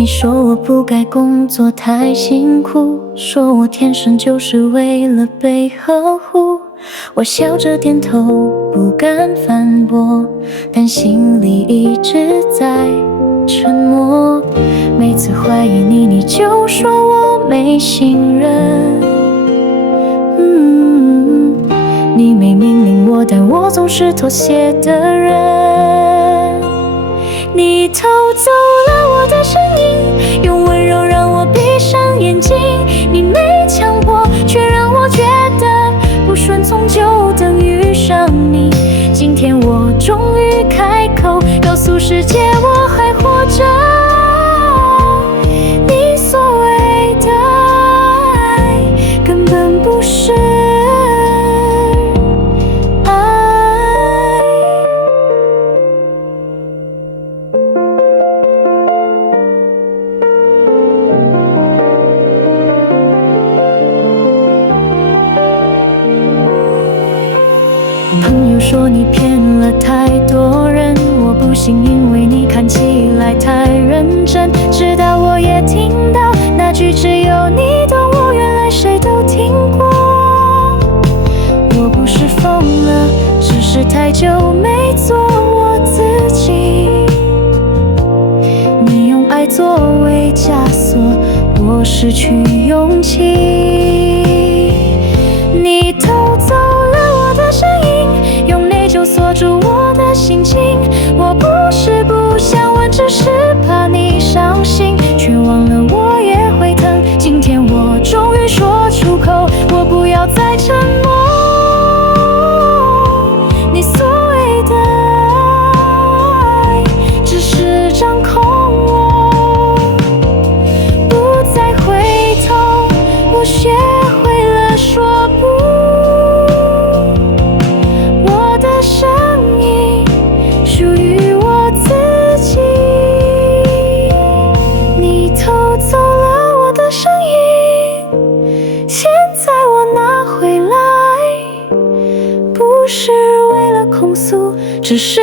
你说我不该工作太辛苦，说我天生就是为了被呵护。我笑着点头，不敢反驳，但心里一直在沉默。每次怀疑你，你就说我没信任。你没命令我，但我总是妥协的人。你偷走了我的声音，用温柔让我闭上眼睛。你没强迫，却让我觉得不顺从就等于遇上你。今天我终于开口，告诉世界我还活着。你所谓的爱，根本不是朋友说你骗了太多人，我不信，因为你看起来太认真。直到我也听到那句只有你懂我，原来谁都听过。我不是疯了，只是太久没做我自己。你用爱作为枷锁，我失去勇气。你偷走了我的声音，用内疚锁住我的心情。我不是不想问，只是怕你伤心，却忘了我也会疼。今天我终于说出口，我不要再沉默。你所谓的爱，只是掌控我，不再回头。我学会了说不。声音属于我自己，你偷走了我的声音，现在我拿回来，不是为了控诉，只是